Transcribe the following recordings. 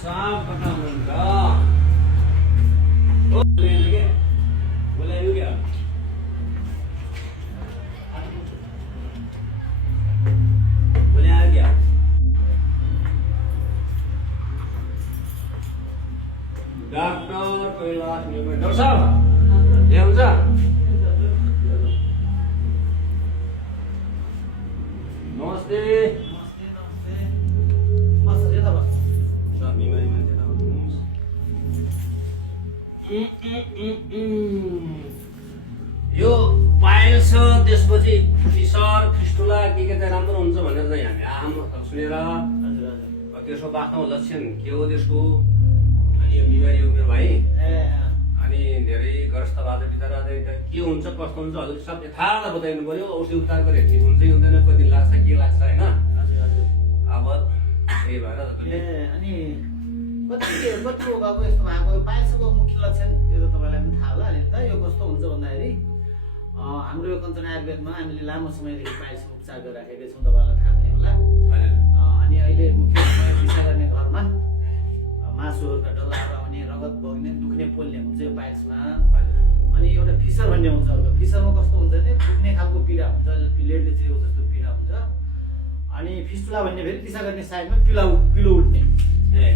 सांप पकड़ा उनका बोला क्या बोले आ गया डॉक्टर कोई इलाज नहीं हुआ डॉक्टर साहब ये हुन्छ नमस्ते यो पाइल्स त्यसपछि फिसर फिस्टुला के चाहिँ राम्रो हुन्छ भनेर चाहिँ हामी आम सुनेर त्यसको बाँच्नु लक्षण के हो त्यसको यो बिमारी हो मेरो भाइ अनि धेरै ग्रस्त बाजा बिचरा के हुन्छ कस्तो हुन्छ हजुर सब यथार्थ बताइनु पर्यो औषधि उपचार गरेर ठिक हुन्छ कि हुँदैन कति दिन लाग्छ के लाग्छ होइन अब त्यही भएर अनि कति बाबु यस्तो भएको पाइल्सको मुख्य लक्षण त्यो त तपाईँलाई पनि थाहा होला नि त यो कस्तो हुन्छ भन्दाखेरि हाम्रो यो कञ्चन आयुर्वेदमा हामीले लामो समयदेखि पाइल्सको उपचार गरिराखेका छौँ तपाईँलाई थाहा पनि होला अनि अहिले मुख्य समय दिशा गर्ने घरमा मासुहरूका डल्लाहरू आउने रगत बग्ने दुख्ने पोल्ने हुन्छ यो पाइल्समा अनि एउटा फिसर भन्ने हुन्छ अर्को फिसरमा कस्तो हुन्छ भने दुख्ने खालको पीडा हुन्छ लेडले चिरेको जस्तो पीडा हुन्छ अनि फिस्टुला भन्ने फेरि दिशा गर्ने साइडमा पिलो उठ्ने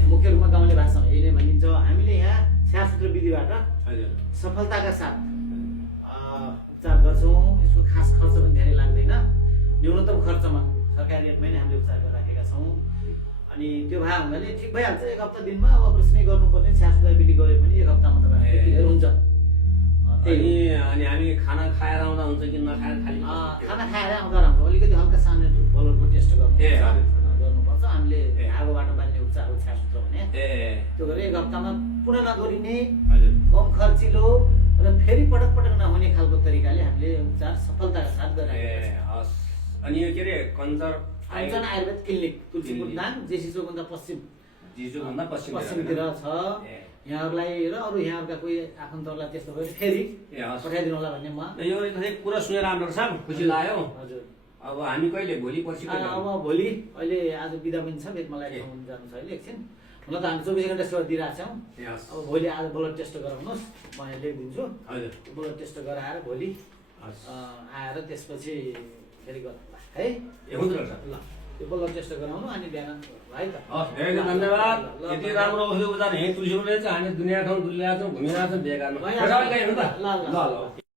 मुख्य रूपमा गाउँले भाषामा यही नै भनिन्छ हामीले यहाँ छ्यासूत्र विधिबाट सफलताका साथ उपचार गर्छौँ यसको खास खर्च पनि धेरै लाग्दैन न्यूनतम खर्चमा सरकारी रेटमै नै हामीले उपचार गरिराखेका छौँ अनि त्यो भए हुनाले ठिक भइहाल्छ एक हप्ता दिनमा अब अपरेसनै गर्नुपर्ने छ्यासूत्र विधि गरे पनि एक हप्तामा तपाईँ क्लियर हुन्छ अनि हामी खाना खाएर आउँदा हुन्छ कि नखाएर खाली खाना खाएर आउँदा राम्रो अलिकति हल्का सानो बलरको टेस्ट गर्नुपर्छ हामीले आगोबाट बाल्ने उपचार हो छ्यासूत्र भने त्यो गरेर एक हप्तामा पुनः नगरिने कम खर्चिलो र फेरि पटक पटक नहुने खालको तरिकाले हामीले उपचार सफलताका साथ गरिरहेका छौँ। अनि यो के अरे कञ्चन आयुर्वेद क्लिनिक तुलसीपुर दाङ जेसी चौकभन्दा पश्चिमतिर छ। यहाँहरूलाई र अरू यहाँहरूका कोही आफन्तहरूलाई त्यस्तो भयो फेरि पठाइदिनु होला भन्ने म यो कुरा सुनेर राम्रो छ खुसी लाग्यो। हजुर अब हामी कहिले भोलि पर्सि अब भोलि अहिले आज बिदा पनि छ बेतमलाई जानु छ अहिले एकछिन हुन त हामी 24 घण्टा सेवा दिइरहेको छौँ। अब भोलि आज ब्लड टेस्ट गराउनुहोस् म यहाँ लेखिदिन्छु। हजुर ब्लड टेस्ट गराएर भोलि आएर त्यसपछि फेरि गरौँला है हुन्छ ल त्यो ब्लड टेस्ट गराउनु अनि बिहान है त धेरै धन्यवाद। यति राम्रो औषधि उपचार यहीँ तुलसीपुरले चाहिँ हामी दुनियाँ ठाउँ डुलिरहेको छौँ घुमिरहेको छौँ बेकारमा ल ल